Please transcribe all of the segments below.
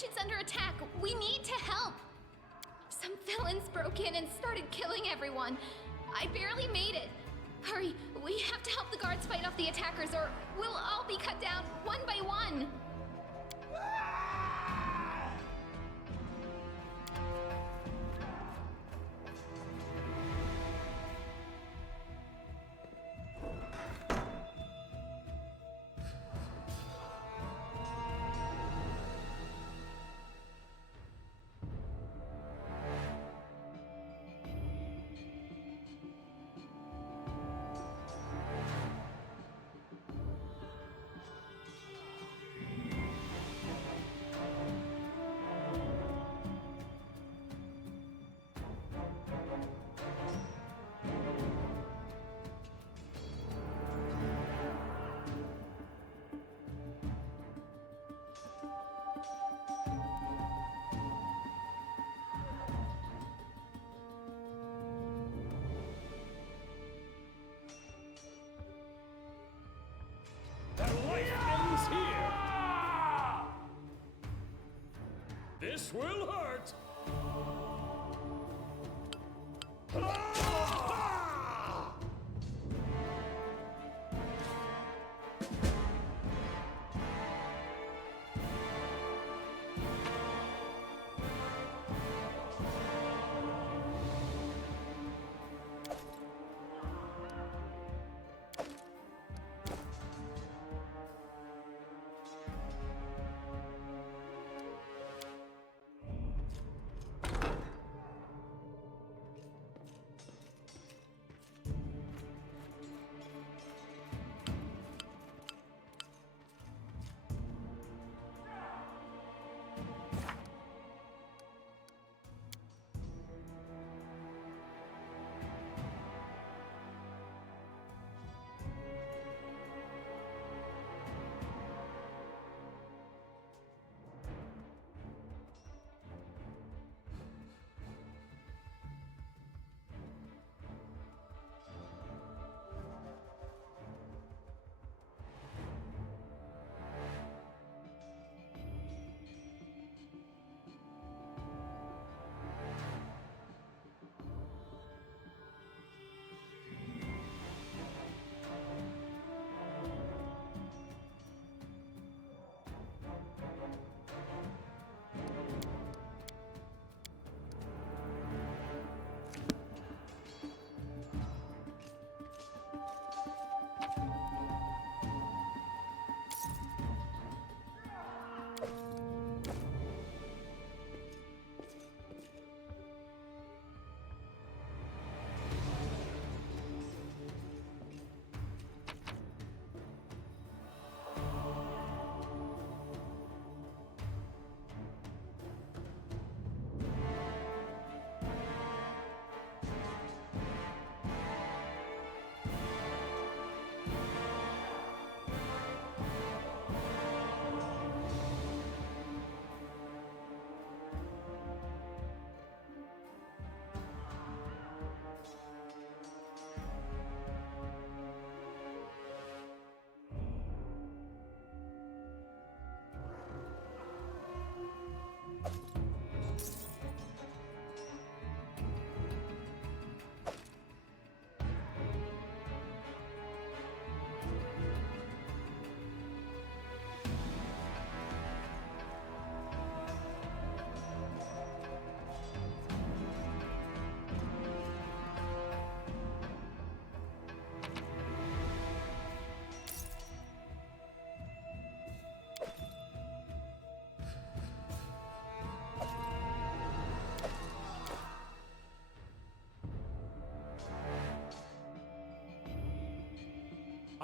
mansion's under attack. We need to help. Some villains broke in and started killing everyone. I barely made it. Hurry, we have to help the guards fight off the attackers or we'll all be cut down one by one. This will hurt!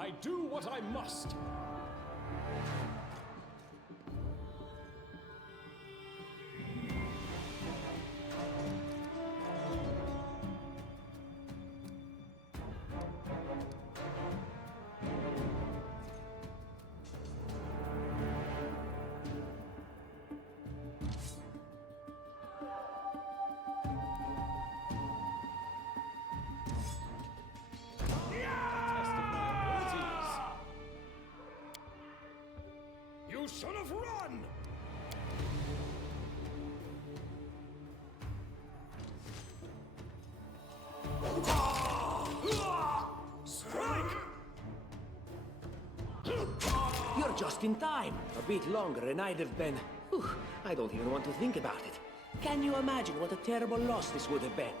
I do what I must. Strike! You're just in time. A bit longer and I'd have been... Whew, I don't even want to think about it. Can you imagine what a terrible loss this would have been?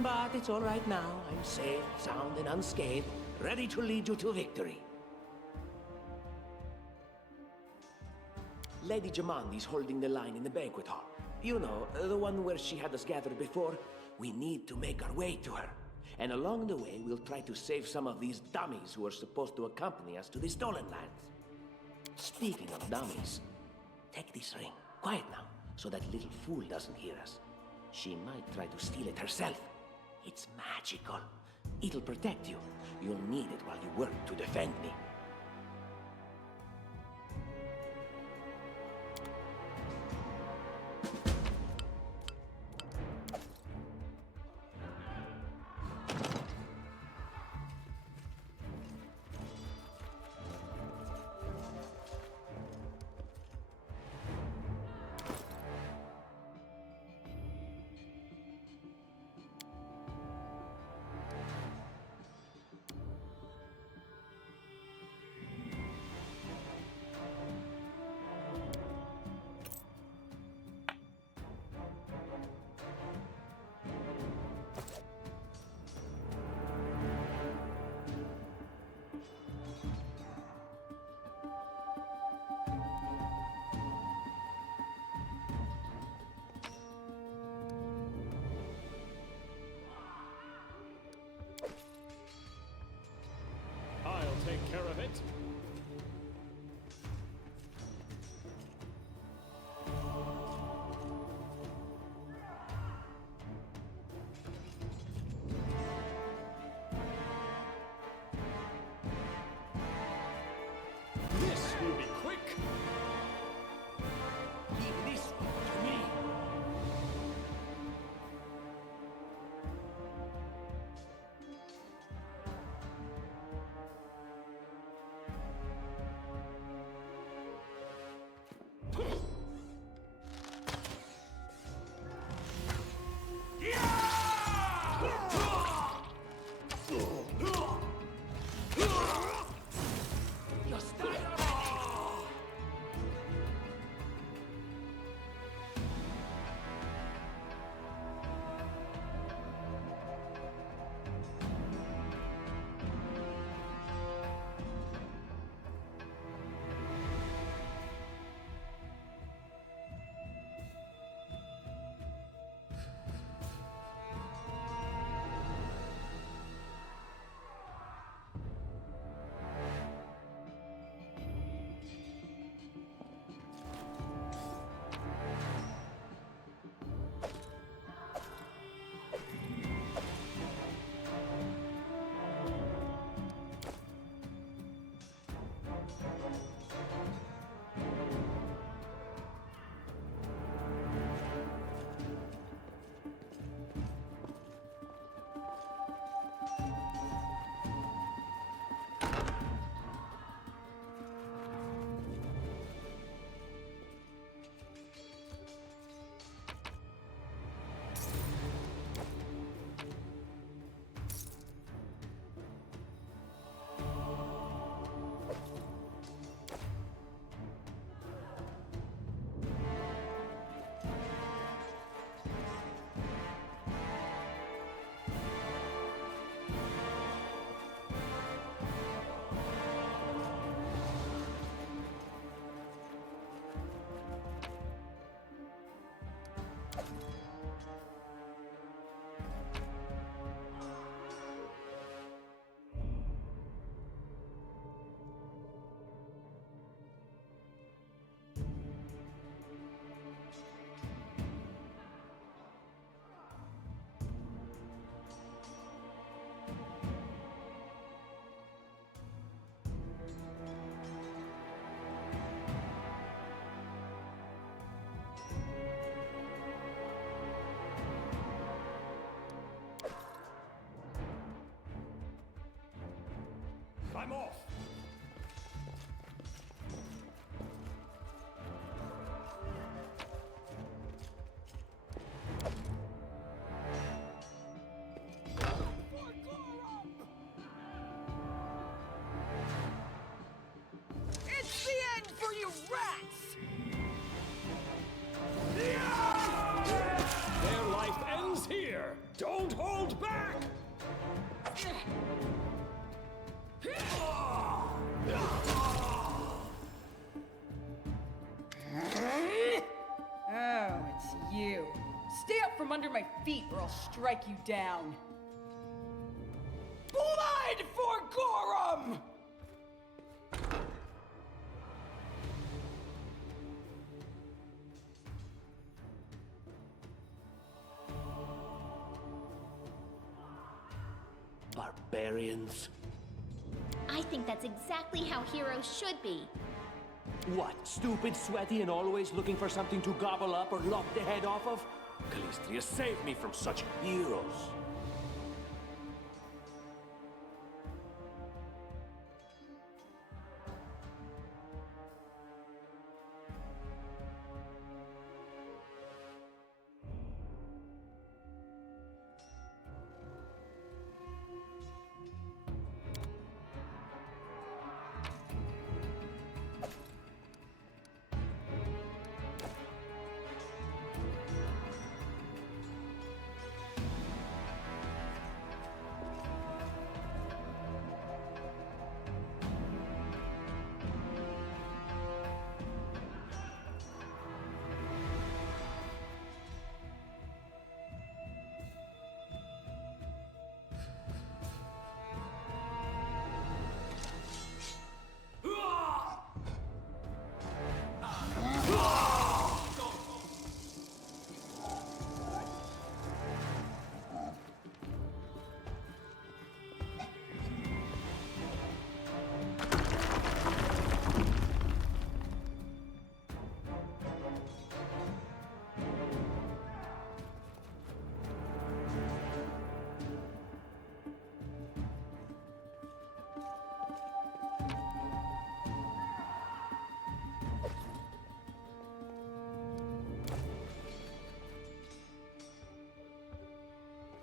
But it's all right now. I'm safe, sound, and unscathed, ready to lead you to victory. Lady Jamandi's holding the line in the banquet hall. You know, the one where she had us gathered before. We need to make our way to her. And along the way, we'll try to save some of these dummies who are supposed to accompany us to the stolen lands. Speaking of dummies, take this ring. Quiet now, so that little fool doesn't hear us. She might try to steal it herself. It's magical. It'll protect you. You'll need it while you work to defend me. I'll take care of it. This will be quick. Leave this one to me. Just die already. I'm off. Pathfinder! Don't hold back! Oh, it's you. Stay up from under my feet or I'll strike you down. Blood for Gorum! Barbarians. I think that's exactly how heroes should be. What, stupid, sweaty, and always looking for something to gobble up or lop the head off of? Calistria, save me from such heroes.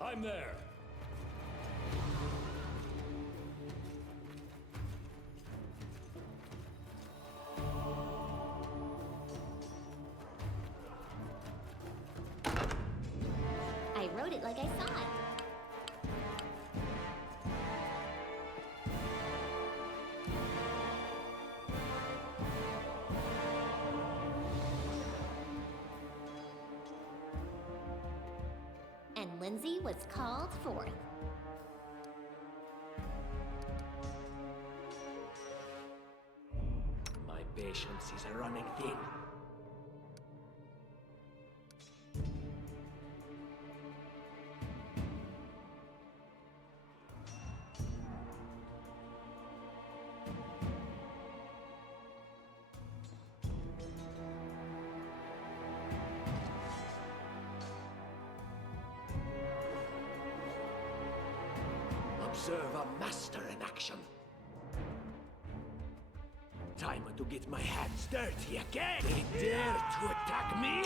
I'm there. I wrote it like I saw it. And Lindsay was called forth. My patience is a running thin. Observe a master in action. Time to get my hands dirty again. They dare to attack me?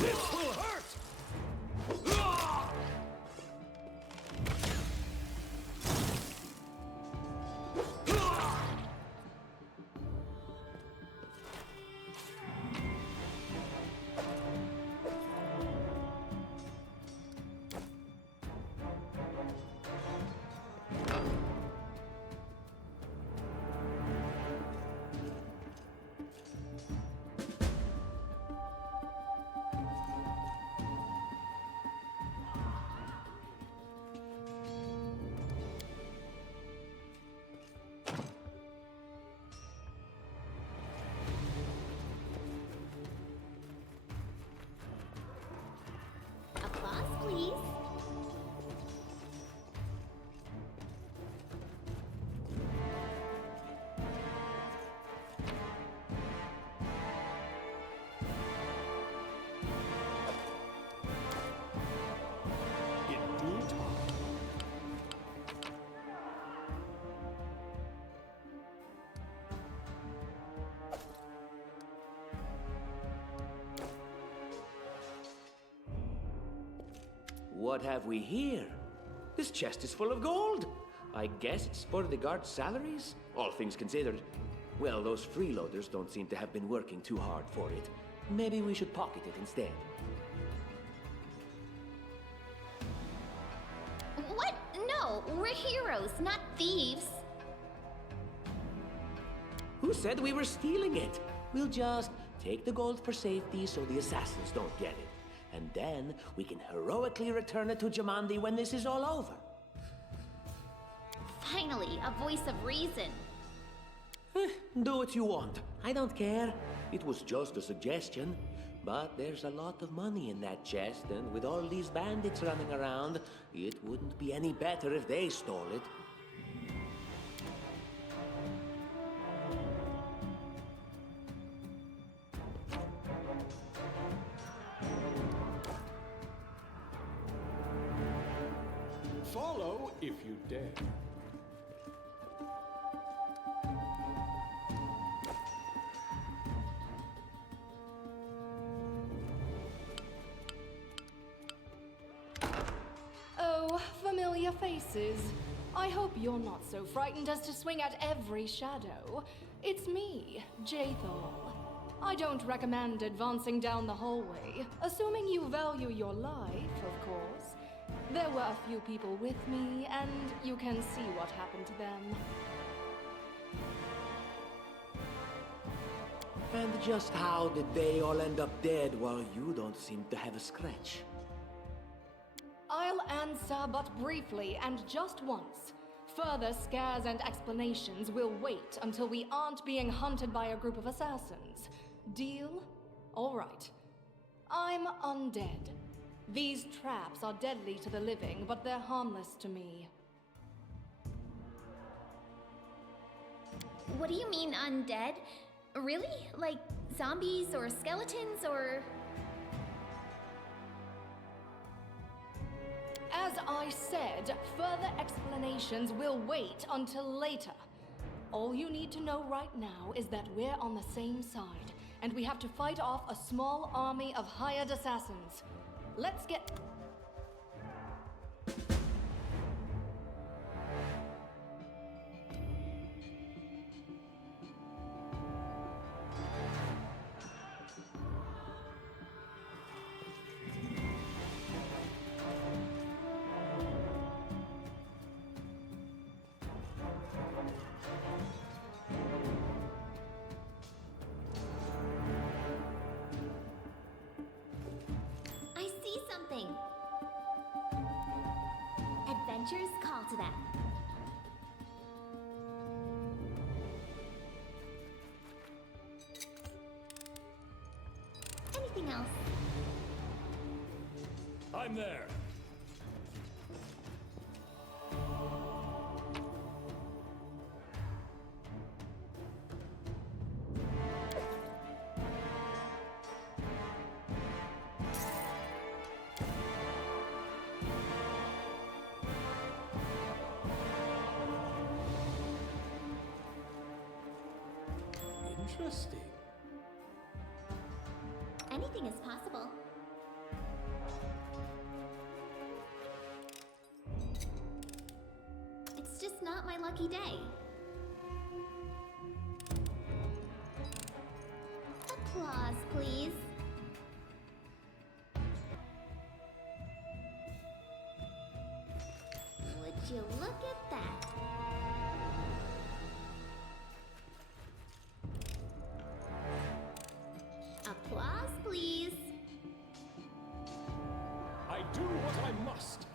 This will hurt! Applause, please. In due time. What have we here? This chest is full of gold. I guess it's for the guards' salaries, all things considered. Well, those freeloaders don't seem to have been working too hard for it. Maybe we should pocket it instead. What? No, we're heroes, not thieves. Who said we were stealing it? We'll just take the gold for safety so the assassins don't get it. And then we can heroically return it to Jamandi when this is all over. Finally, a voice of reason. Do what you want. I don't care. It was just a suggestion. But there's a lot of money in that chest, and with all these bandits running around, it wouldn't be any better if they stole it. Follow if you dare. Oh, familiar faces. I hope you're not so frightened as to swing at every shadow. It's me, Jathal. I don't recommend advancing down the hallway, assuming you value your life, of course. There were a few people with me, and you can see what happened to them. And just how did they all end up dead while you don't seem to have a scratch? I'll answer but briefly and just once. Further scares and explanations will wait until we aren't being hunted by a group of assassins. Deal? All right. I'm undead. These traps are deadly to the living, but they're harmless to me. What do you mean undead? Really? Like zombies or skeletons or... As I said, further explanations will wait until later. All you need to know right now is that we're on the same side, and we have to fight off a small army of hired assassins. Let's get... I see something. Adventures call to that. Anything else? I'm there. Interesting. Anything is possible. It's just not my lucky day. Applause, please. Would you look at that? Applause, please. I do what I must.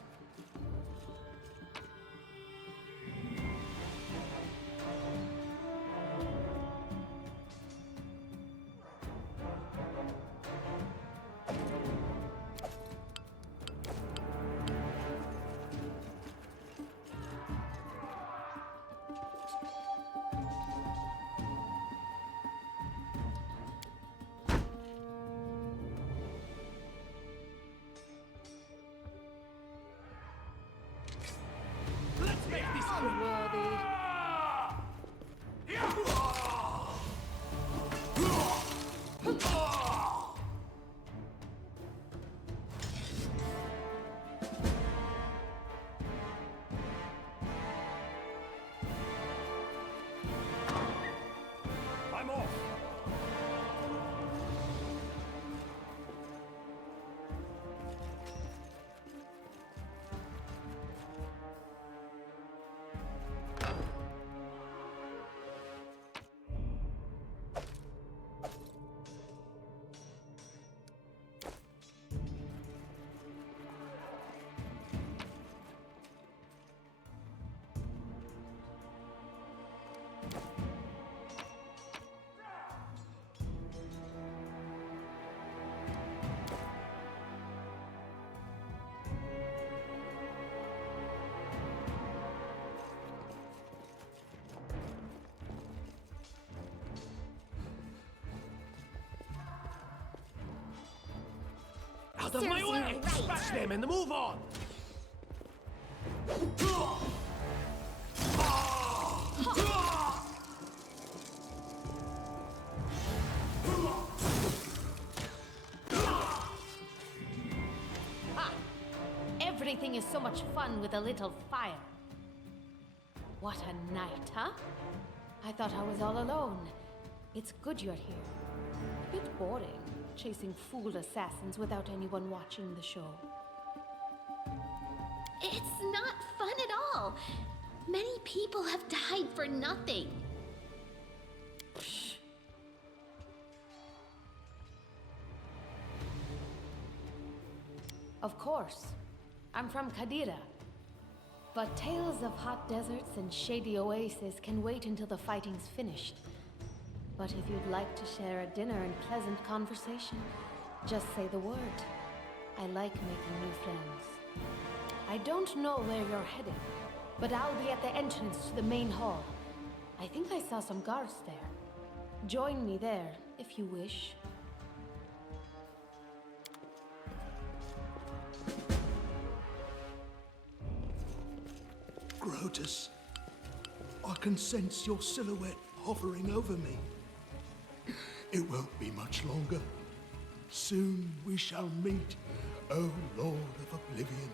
Out of my Serves you way! right. Smash them and move on! Everything is so much fun with a little fire. What a night, huh? I thought I was all alone. It's good you're here. A bit boring, chasing fool assassins without anyone watching the show. It's not fun at all. Many people have died for nothing. Of course. I'm from Kadira. But tales of hot deserts and shady oases can wait until the fighting's finished. But if you'd like to share a dinner and pleasant conversation, just say the word. I like making new friends. I don't know where you're headed, but I'll be at the entrance to the main hall. I think I saw some guards there. Join me there, if you wish. Grotus, I can sense your silhouette hovering over me. It won't be much longer. Soon we shall meet, O Lord of Oblivion.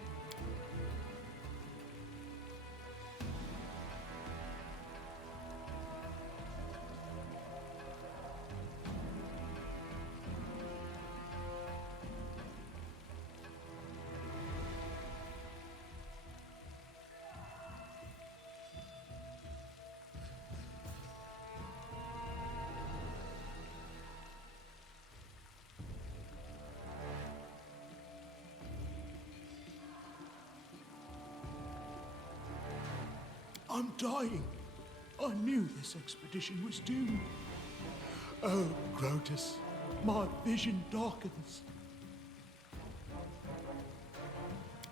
I'm dying. I knew this expedition was doomed. Oh, Grotus, my vision darkens.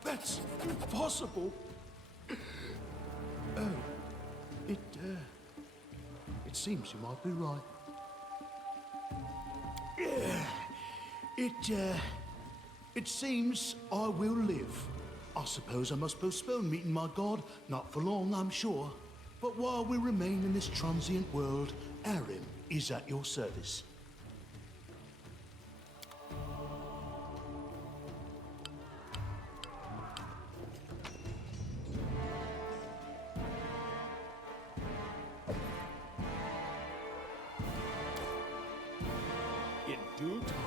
That's impossible. Oh, it seems you might be right. It seems I will live. I suppose I must postpone meeting my god, not for long, I'm sure. But while we remain in this transient world, Arim is at your service. In due time.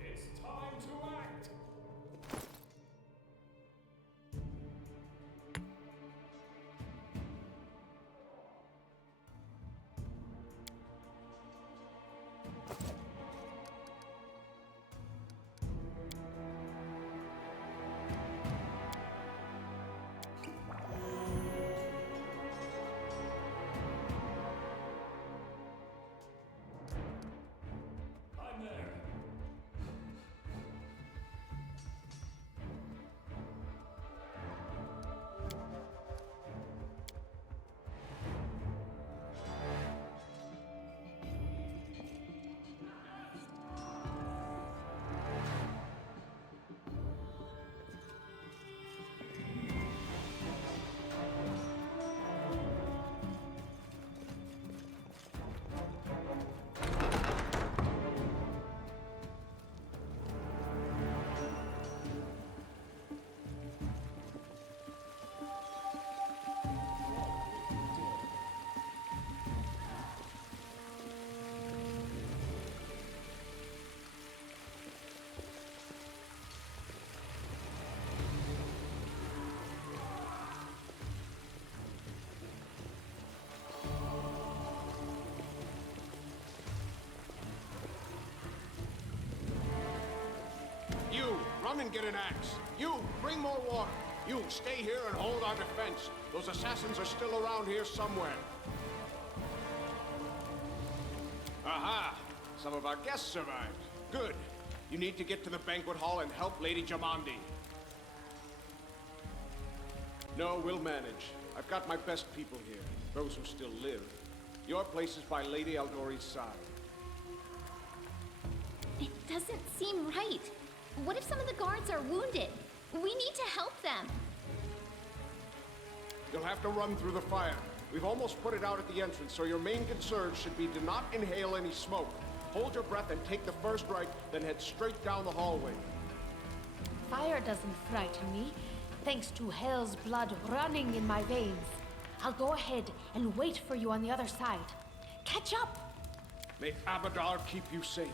It's time to act. I'm there. You, run and get an axe. You, bring more water. You, stay here and hold our defense. Those assassins are still around here somewhere. Aha! Some of our guests survived. Good. You need to get to the banquet hall and help Lady Jamandi. No, we'll manage. I've got my best people here, those who still live. Your place is by Lady Aldori's side. It doesn't seem right. What if some of the guards are wounded? We need to help them. You'll have to run through the fire. We've almost put it out at the entrance, so your main concern should be to not inhale any smoke. Hold your breath and take the first right, then head straight down the hallway. Fire doesn't frighten me, thanks to hell's blood running in my veins. I'll go ahead and wait for you on the other side. Catch up! May Abadar keep you safe.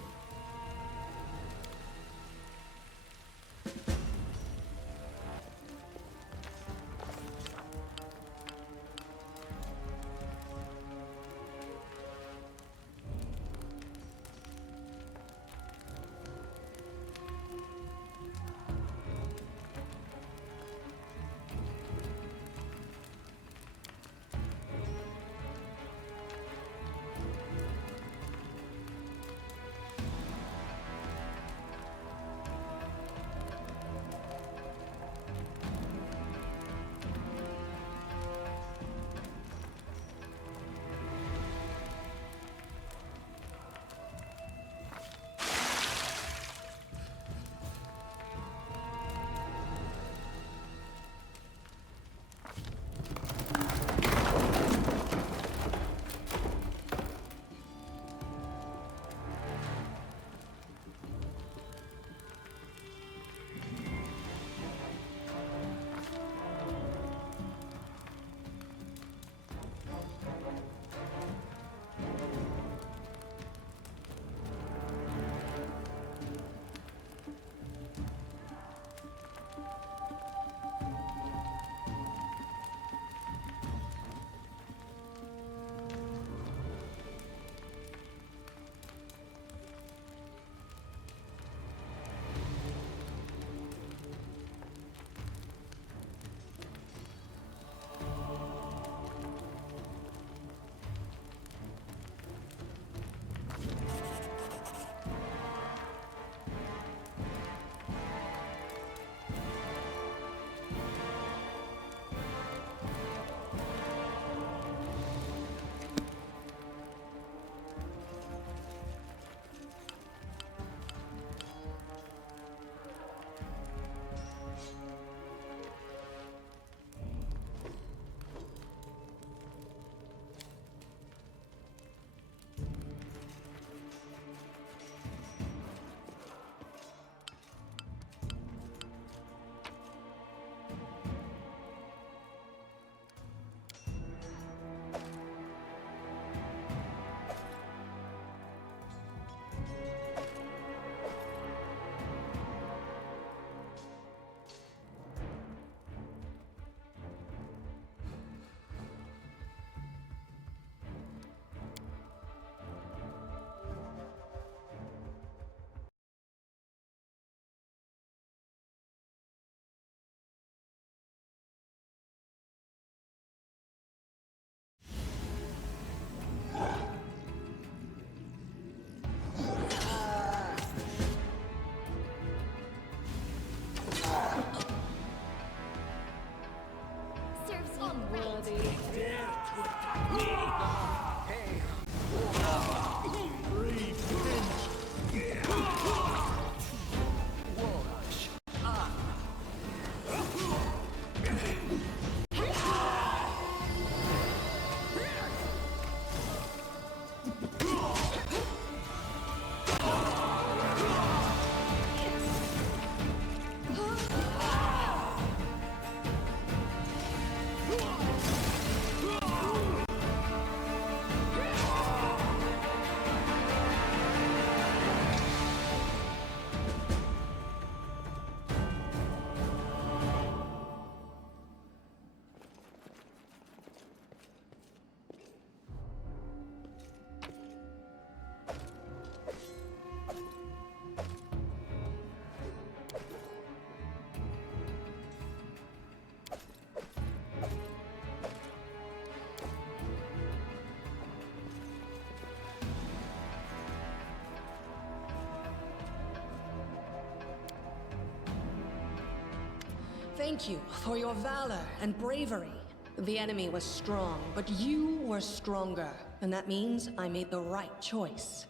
Thank you for your valor and bravery. The enemy was strong, but you were stronger. And that means I made the right choice.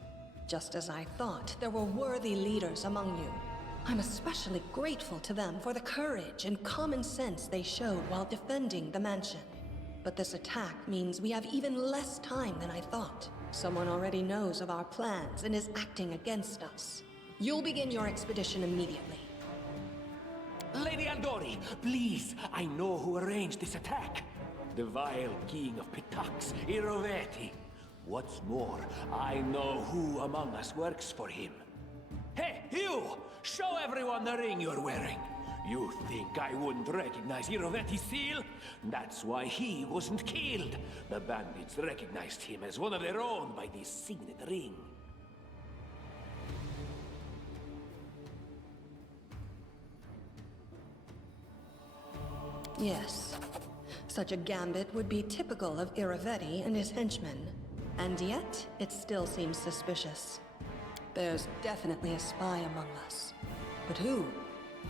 Just as I thought, there were worthy leaders among you. I'm especially grateful to them for the courage and common sense they showed while defending the mansion. But this attack means we have even less time than I thought. Someone already knows of our plans and is acting against us. You'll begin your expedition immediately. Lady Aldori, please, I know who arranged this attack. The vile king of Pitax, Iroveti. What's more, I know who among us works for him. Hey, you! Show everyone the ring you're wearing. You think I wouldn't recognize Iroveti's seal? That's why he wasn't killed. The bandits recognized him as one of their own by this signet ring. Yes. Such a gambit would be typical of Iroveti and his henchmen. And yet, it still seems suspicious. There's definitely a spy among us. But who?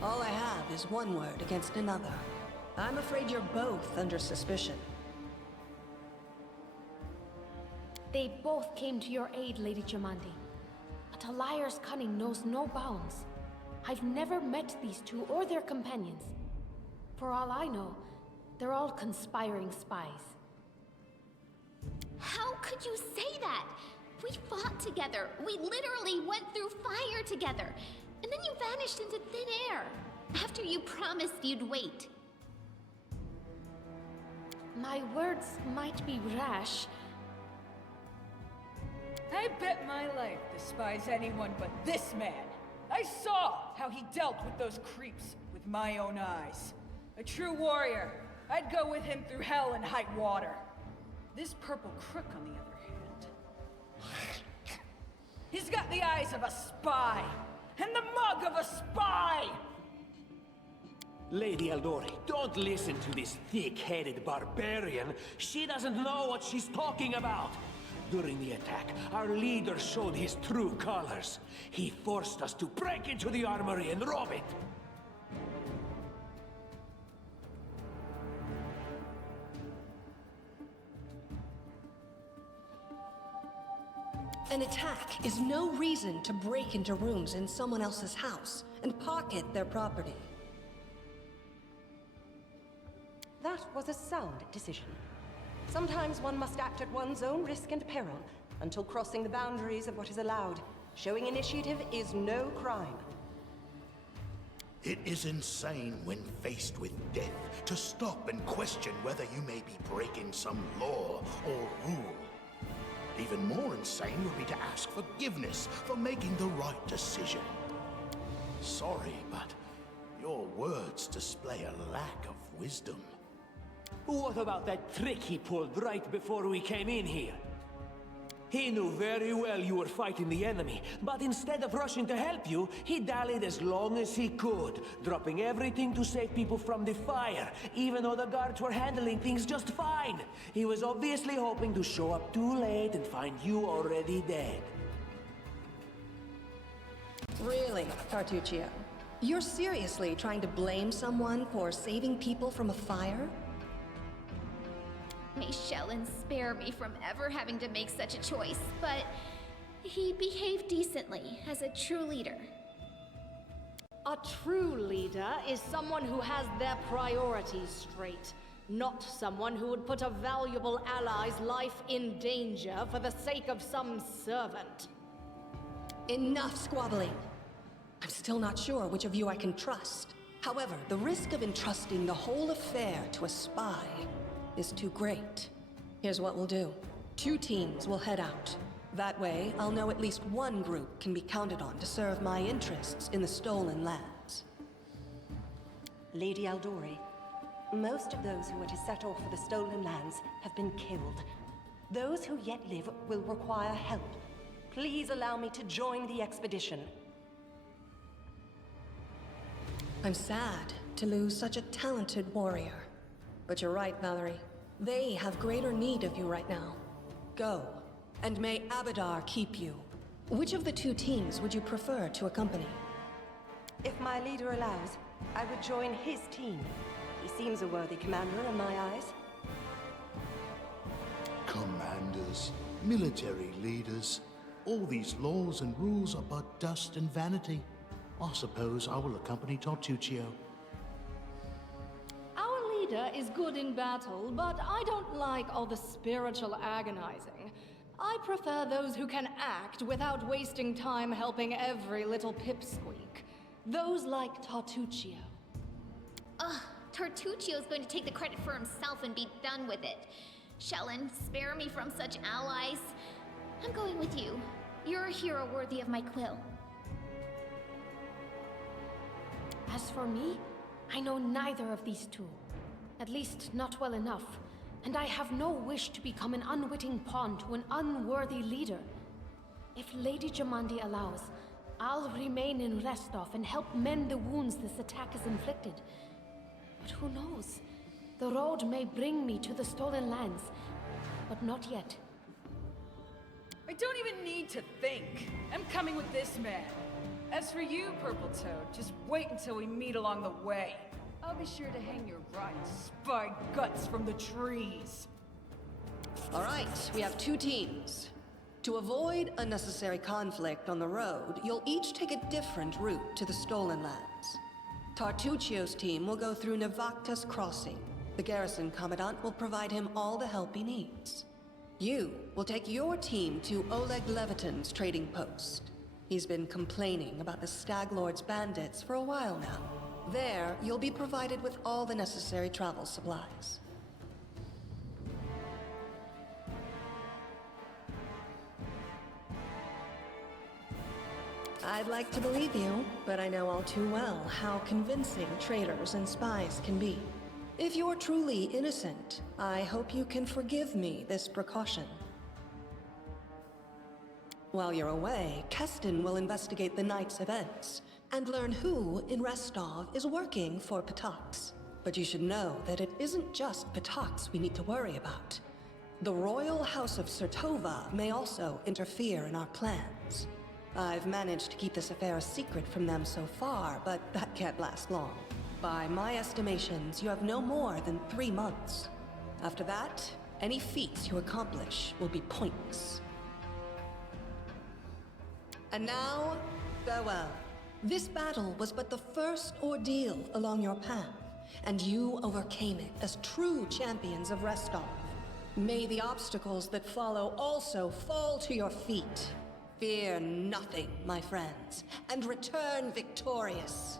All I have is one word against another. I'm afraid you're both under suspicion. They both came to your aid, Lady Jamandi. But a liar's cunning knows no bounds. I've never met these two or their companions. For all I know, they're all conspiring spies. How could you say that? We fought together. We literally went through fire together. And then you vanished into thin air. After you promised you'd wait. My words might be rash. I bet my life despise anyone but this man. I saw how he dealt with those creeps with my own eyes. A true warrior. I'd go with him through hell and high water. This purple crook, on the other hand, he's got the eyes of a spy, and the mug of a spy! Lady Aldori, don't listen to this thick-headed barbarian. She doesn't know what she's talking about. During the attack, our leader showed his true colors. He forced us to break into the armory and rob it. An attack is no reason to break into rooms in someone else's house and pocket their property. That was a sound decision. Sometimes one must act at one's own risk and peril, until crossing the boundaries of what is allowed. Showing initiative is no crime. It is insane when faced with death to stop and question whether you may be breaking some law or rule. Even more insane would be to ask forgiveness for making the right decision. Sorry, but your words display a lack of wisdom. What about that trick he pulled right before we came in here? He knew very well you were fighting the enemy, but instead of rushing to help you, he dallied as long as he could, dropping everything to save people from the fire, even though the guards were handling things just fine. He was obviously hoping to show up too late and find you already dead. Really, Tartuccio? You're seriously trying to blame someone for saving people from a fire? May Shellen spare me from ever having to make such a choice, but he behaved decently as a true leader. A true leader is someone who has their priorities straight, not someone who would put a valuable ally's life in danger for the sake of some servant. Enough squabbling. I'm still not sure which of you I can trust. However, the risk of entrusting the whole affair to a spy is too great. Here's what we'll do. 2 teams will head out. That way, I'll know at least one group can be counted on to serve my interests in the stolen lands. Lady Aldori, most of those who were to set off for the stolen lands have been killed. Those who yet live will require help. Please allow me to join the expedition. I'm sad to lose such a talented warrior. But you're right, Valerie. They have greater need of you right now. Go, and may Abadar keep you. Which of the 2 teams would you prefer to accompany? If my leader allows, I would join his team. He seems a worthy commander in my eyes. Commanders, military leaders, all these laws and rules are but dust and vanity. I suppose I will accompany Tartuccio. Our leader is good in battle, but I don't like all the spiritual agonizing. I prefer those who can act without wasting time helping every little pipsqueak. Those like Tartuccio. Ugh, Tartuccio's going to take the credit for himself and be done with it. Shellen, spare me from such allies. I'm going with you. You're a hero worthy of my quill. As for me, I know neither of these two. At least not well enough. And I have no wish to become an unwitting pawn to an unworthy leader. If Lady Jamandi allows, I'll remain in Restov and help mend the wounds this attack has inflicted. But who knows? The road may bring me to the stolen lands, but not yet. I don't even need to think. I'm coming with this man. As for you, Purple Toad, just wait until we meet along the way. I'll be sure to hang your rotten spy guts from the trees. All right, we have 2 teams. To avoid unnecessary conflict on the road, you'll each take a different route to the stolen lands. Tartuccio's team will go through Navakta's crossing. The garrison commandant will provide him all the help he needs. You will take your team to Oleg Levitin's trading post. He's been complaining about the Stag Lord's bandits for a while now. There, you'll be provided with all the necessary travel supplies. I'd like to believe you, but I know all too well how convincing traitors and spies can be. If you're truly innocent, I hope you can forgive me this precaution. While you're away, Keston will investigate the night's events and learn who in Restov is working for Patax. But you should know that it isn't just Patax we need to worry about. The royal house of Sertova may also interfere in our plans. I've managed to keep this affair a secret from them so far, but that can't last long. By my estimations, you have no more than 3 months. After that, any feats you accomplish will be pointless. And now, farewell. This battle was but the first ordeal along your path, and you overcame it as true champions of Restov. May the obstacles that follow also fall to your feet. Fear nothing, my friends, and return victorious.